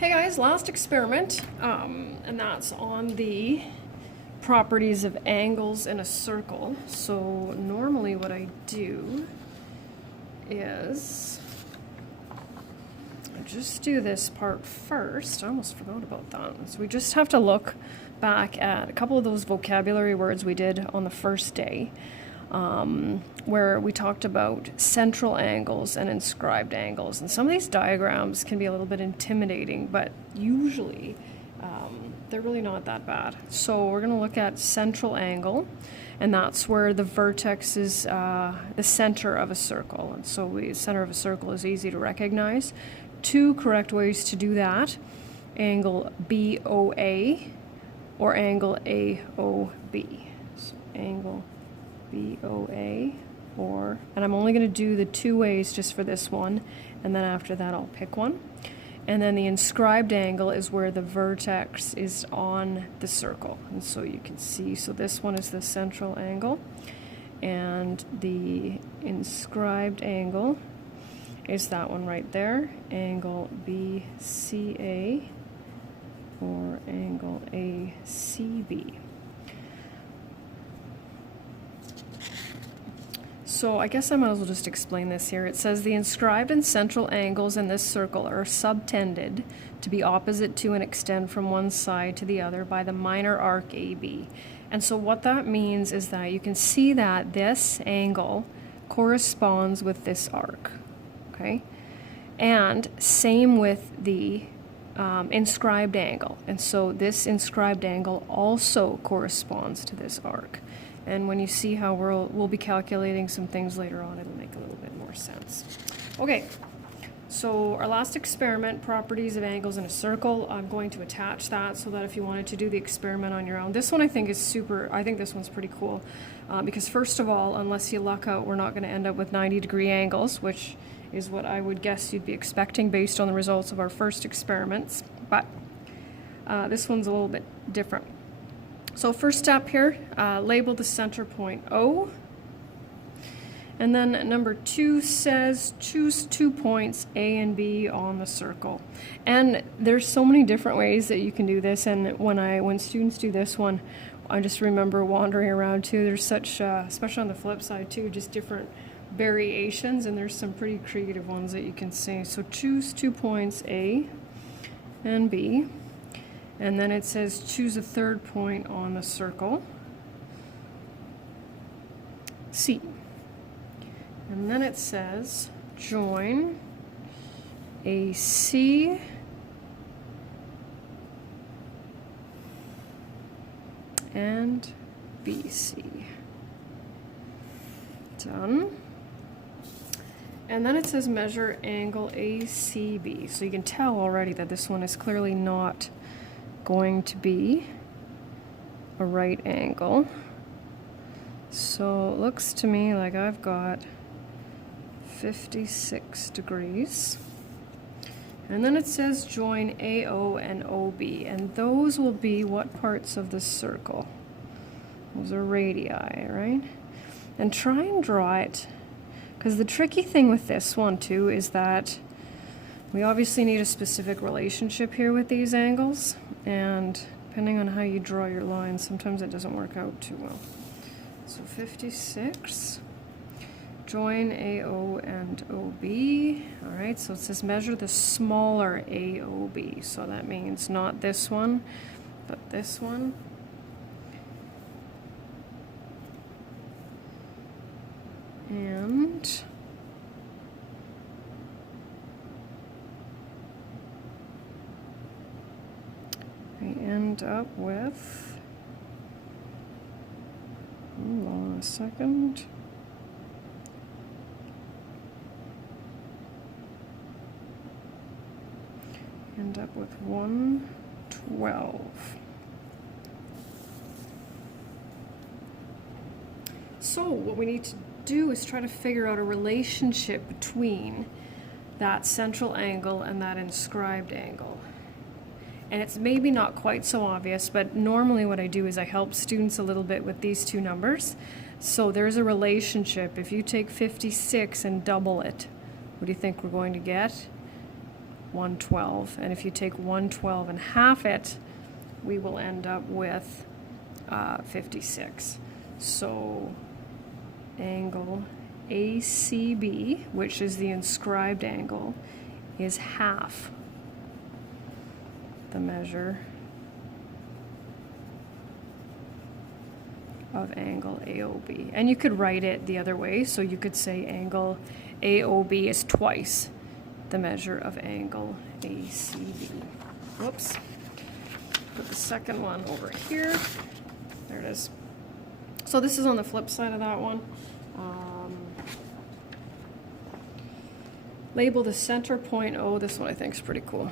Hey guys, last experiment, and that's on the properties of angles in a circle. So normally what I do is I just do this part first. I almost forgot about that. So we just have to look back at a couple of those vocabulary words we did on the first day, where we talked about central angles and inscribed angles. And some of these diagrams can be a little bit intimidating, but usually they're really not that bad. So we're going to look at central angle, and that's where the vertex is the center of a circle. And so the center of a circle is easy to recognize. Two correct ways to do that: angle BOA or angle AOB. So angle BOA, and I'm only going to do the two ways just for this one, and then after that I'll pick one. And then the inscribed angle is where the vertex is on the circle, and so you can see, so this one is the central angle, and the inscribed angle is that one right there, angle BCA or angle ACB. So I guess I might as well just explain this here. It says the inscribed and central angles in this circle are subtended to be opposite to and extend from one side to the other by the minor arc AB. And so what that means is that you can see that this angle corresponds with this arc, okay? And same with the inscribed angle. And so this inscribed angle also corresponds to this arc. And when you see how we'll be calculating some things later on, it'll make a little bit more sense. Okay, so our last experiment, properties of angles in a circle. I'm going to attach that so that if you wanted to do the experiment on your own. This one I think is super, I think this one's pretty cool. Because first of all, unless you luck out, we're not going to end up with 90-degree angles, which is what I would guess you'd be expecting based on the results of our first experiments. But this one's a little bit different. So first step here, label the center point O. And then number 2 says choose 2 points A and B on the circle. And there's so many different ways that you can do this, and when students do this one, I just remember wandering around too. There's such, especially on the flip side too, just different variations, and there's some pretty creative ones that you can see. So choose 2 points A and B. And then it says choose a third point on the circle, C. And then it says join AC and BC. Done. And then it says measure angle ACB. So you can tell already that this one is clearly not going to be a right angle. So it looks to me like I've got 56 degrees. And then it says join AO and OB, and those will be what parts of the circle? Those are radii, right? And try and draw it, because the tricky thing with this one too is that we obviously need a specific relationship here with these angles, and depending on how you draw your lines, sometimes it doesn't work out too well. So 56, join AO and OB. All right, so it says measure the smaller AOB. So that means not this one, but this one. And I end up with, hold on a second. End up with 112. So what we need to do is try to figure out a relationship between that central angle and that inscribed angle. And it's maybe not quite so obvious, but normally what I do is I help students a little bit with these two numbers. So there's a relationship. If you take 56 and double it, what do you think we're going to get? 112. And if you take 112 and half it, we will end up with 56. So angle ACB, which is the inscribed angle, is half the measure of angle AOB. And you could write it the other way, so you could say angle AOB is twice the measure of angle ACB. Whoops. Put the second one over here. There it is. So this is on the flip side of that one. Label the center point O. This one I think is pretty cool.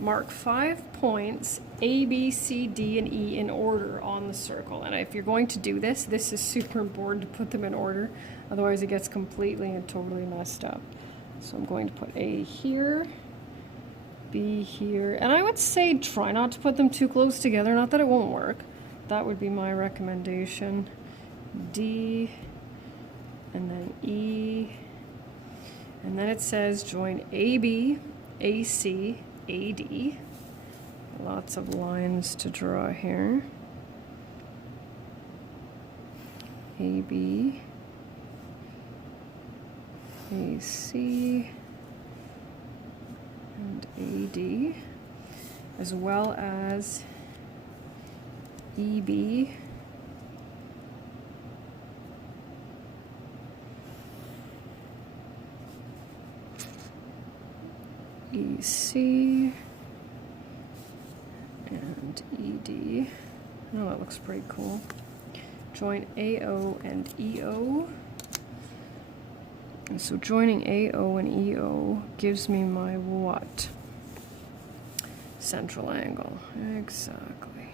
Mark 5 points A, B, C, D, and E in order on the circle. And if you're going to do this, this is super important to put them in order. Otherwise it gets completely and totally messed up. So I'm going to put A here, B here. And I would say try not to put them too close together. Not that it won't work. That would be my recommendation. D, and then E. And then it says join AB, AC, AD. Lots of lines to draw here. AB, AC, and AD, as well as EB, EC, and ED. Oh, that looks pretty cool. Join AO and EO. And so joining AO and EO gives me my what? Central angle. Exactly.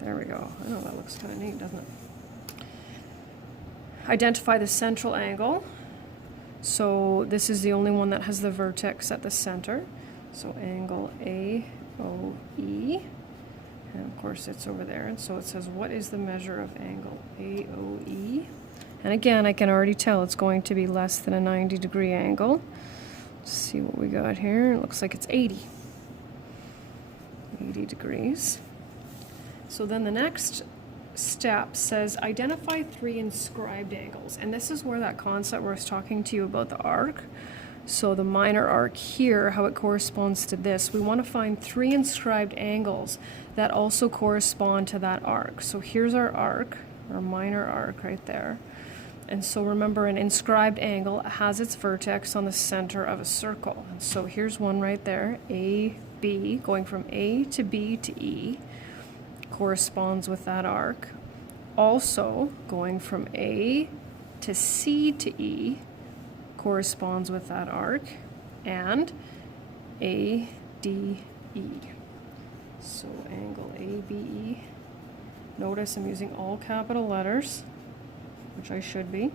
There we go. I know that looks kind of neat, doesn't it? Identify the central angle. So this is the only one that has the vertex at the center. So angle AOE. And of course it's over there. And so it says, what is the measure of angle AOE? And again, I can already tell it's going to be less than a 90-degree angle. Let's see what we got here. It looks like it's 80. 80 degrees. So then the next step says identify 3 inscribed angles. And this is where that concept where I was talking to you about the arc. So the minor arc here, how it corresponds to this, we want to find 3 inscribed angles that also correspond to that arc. So here's our arc, our minor arc right there. And so remember, an inscribed angle has its vertex on the center of a circle. And so here's one right there, AB, going from A to B to E, corresponds with that arc. Also, going from A to C to E corresponds with that arc, and ADE. So angle ABE. Notice I'm using all capital letters, which I should be.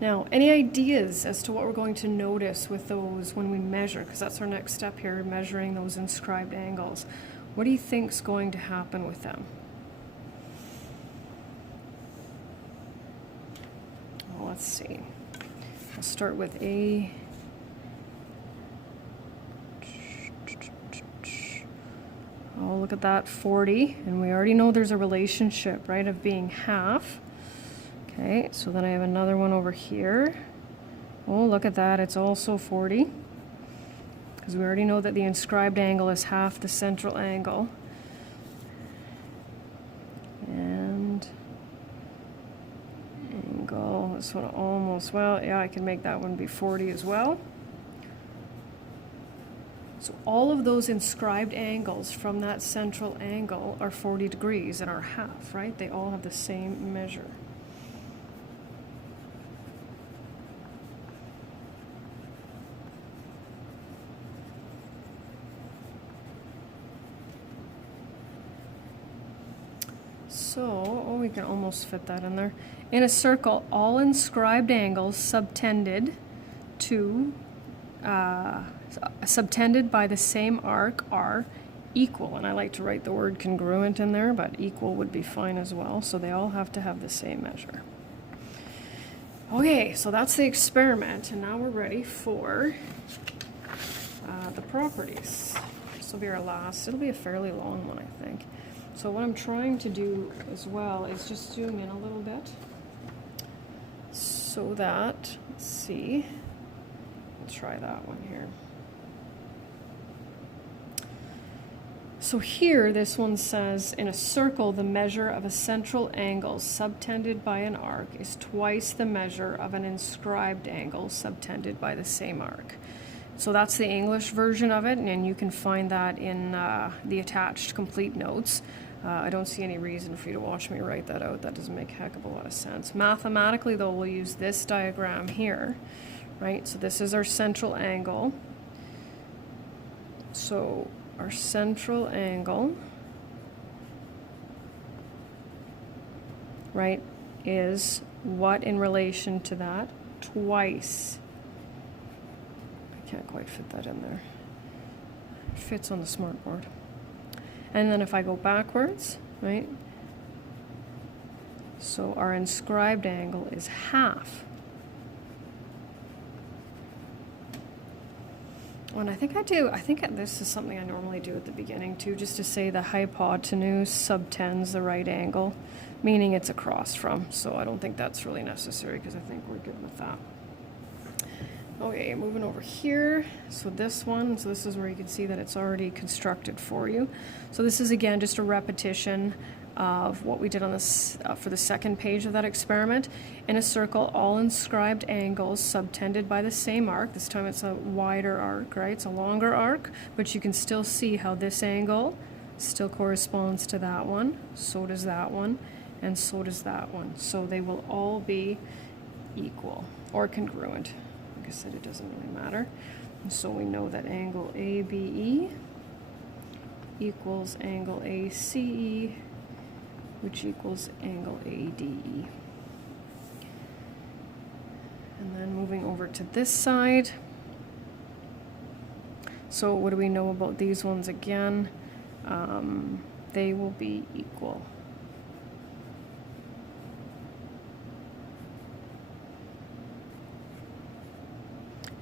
Now, any ideas as to what we're going to notice with those when we measure? Because that's our next step here, measuring those inscribed angles. What do you think's going to happen with them? Well, let's see. I'll start with A. Oh, look at that, 40. And we already know there's a relationship, right, of being half. Okay, so then I have another one over here. Oh, look at that, it's also 40. Because we already know that the inscribed angle is half the central angle. And angle, this one almost, well, yeah, I can make that one be 40 as well. So all of those inscribed angles from that central angle are 40 degrees and are half, right? They all have the same measure. So, oh, we can almost fit that in there. In a circle, all inscribed angles subtended to subtended by the same arc are equal. And I like to write the word congruent in there, but equal would be fine as well. So they all have to have the same measure. Okay, so that's the experiment, and now we're ready for the properties. This will be our last, it'll be a fairly long one, I think. So what I'm trying to do as well is just zoom in a little bit so that, let's see, let's try that one here. So here, this one says, in a circle, the measure of a central angle subtended by an arc is twice the measure of an inscribed angle subtended by the same arc. So that's the English version of it, and you can find that in the attached complete notes. I don't see any reason for you to watch me write that out. That doesn't make a heck of a lot of sense. Mathematically, though, we'll use this diagram here, right? So this is our central angle. So our central angle, right, is what in relation to that? Twice. I can't quite fit that in there. It fits on the smartboard. And then if I go backwards, right, so our inscribed angle is half. And I think this is something I normally do at the beginning too, just to say the hypotenuse subtends the right angle, meaning it's across from. So I don't think that's really necessary because I think we're good with that. Okay, moving over here. So this one, so this is where you can see that it's already constructed for you. So this is again just a repetition of what we did on this for the second page of that experiment. In a circle, all inscribed angles subtended by the same arc. This time it's a wider arc, right? It's a longer arc, but you can still see how this angle still corresponds to that one. So does that one, and so does that one. So they will all be equal or congruent. Like I said, it doesn't really matter. And so we know that angle ABE equals angle ACE, which equals angle ADE. And then moving over to this side. So what do we know about these ones again? They will be equal.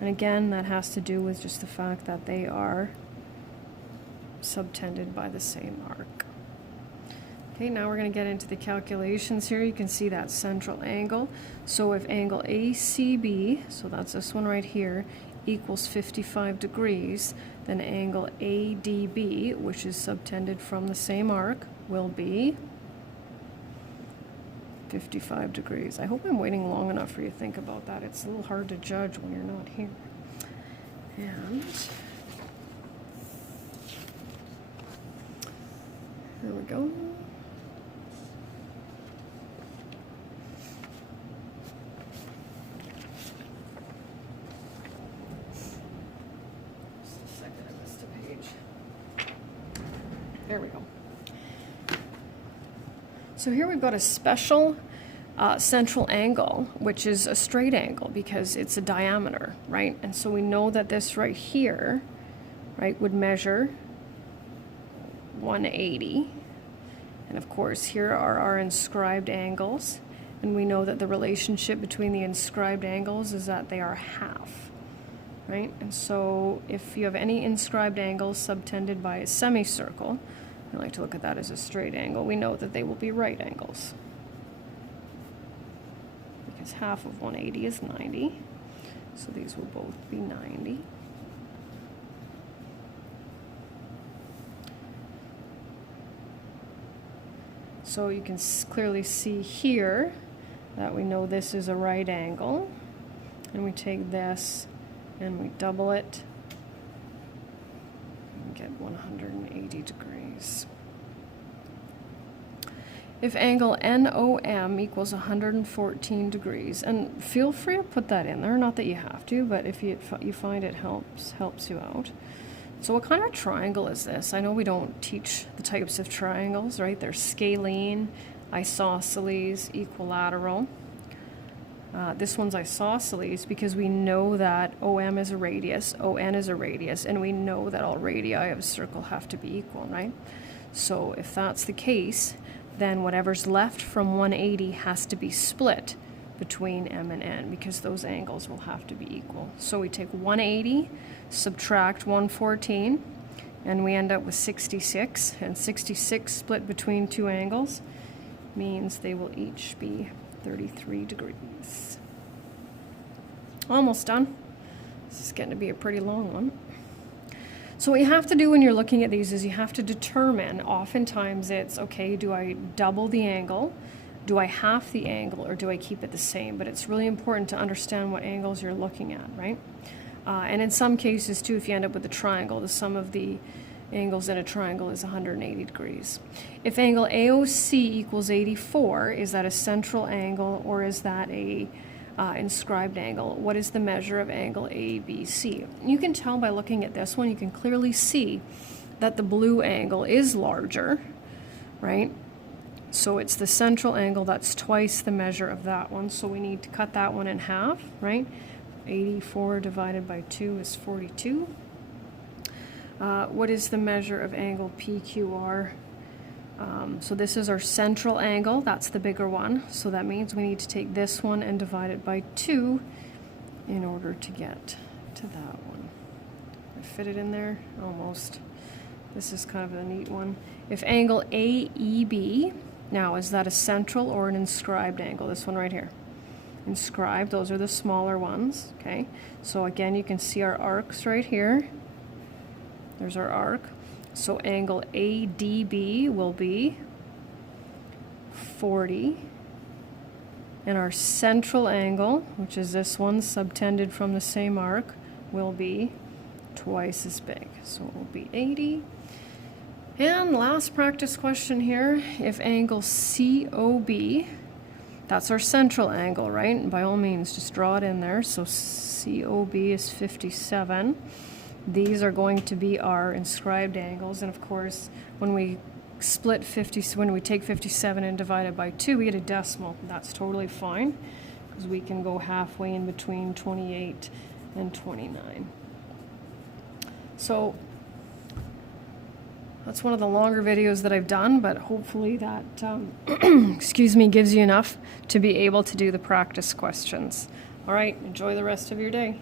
And again, that has to do with just the fact that they are subtended by the same arc. Okay, now we're going to get into the calculations here. You can see that central angle. So if angle ACB, so that's this one right here, equals 55 degrees, then angle ADB, which is subtended from the same arc, will be 55 degrees. I hope I'm waiting long enough for you to think about that. It's a little hard to judge when you're not here. And here we go. Just a second, I missed a page. There we go. So here we've got a special central angle, which is a straight angle because it's a diameter, right? And so we know that this right here, right, would measure 180. And of course, here are our inscribed angles. And we know that the relationship between the inscribed angles is that they are half, right? And so if you have any inscribed angles subtended by a semicircle, I like to look at that as a straight angle, we know that they will be right angles. Because half of 180 is 90, so these will both be 90. So you can clearly see here that we know this is a right angle, and we take this and we double it and get 180 degrees. If angle NOM equals 114 degrees, and feel free to put that in there, not that you have to, but if you find it helps you out. So what kind of triangle is this? I know we don't teach the types of triangles, right? They're scalene, isosceles, equilateral. This one's isosceles because we know that OM is a radius, ON is a radius, and we know that all radii of a circle have to be equal, right? So if that's the case, then whatever's left from 180 has to be split between M and N, because those angles will have to be equal. So we take 180, subtract 114, and we end up with 66. And 66 split between two angles means they will each be 33 degrees. Almost done. This is getting to be a pretty long one. So what you have to do when you're looking at these is you have to determine, oftentimes it's, okay, do I double the angle? Do I half the angle, or do I keep it the same? But it's really important to understand what angles you're looking at, right? And in some cases too, if you end up with a triangle, the sum of the angles in a triangle is 180 degrees. If angle AOC equals 84, is that a central angle or is that a inscribed angle? What is the measure of angle ABC? You can tell by looking at this one, you can clearly see that the blue angle is larger, right? So it's the central angle that's twice the measure of that one. So we need to cut that one in half, right? 84 divided by 2 is 42. What is the measure of angle PQR? So this is our central angle, that's the bigger one. So that means we need to take this one and divide it by 2 in order to get to that one. I fit it in there? Almost. This is kind of a neat one. If angle AEB, now is that a central or an inscribed angle? This one right here. Inscribed, those are the smaller ones, okay? So again, you can see our arcs right here. There's our arc. So angle ADB will be 40. And our central angle, which is this one subtended from the same arc, will be twice as big. So it will be 80. And last practice question here, if angle COB, that's our central angle, right? And by all means, just draw it in there. So COB is 57. These are going to be our inscribed angles. And of course, when we split 50, when we take 57 and divide it by 2, we get a decimal. That's totally fine, because we can go halfway in between 28 and 29. So that's one of the longer videos that I've done, but hopefully that, excuse me, gives you enough to be able to do the practice questions. All right, enjoy the rest of your day.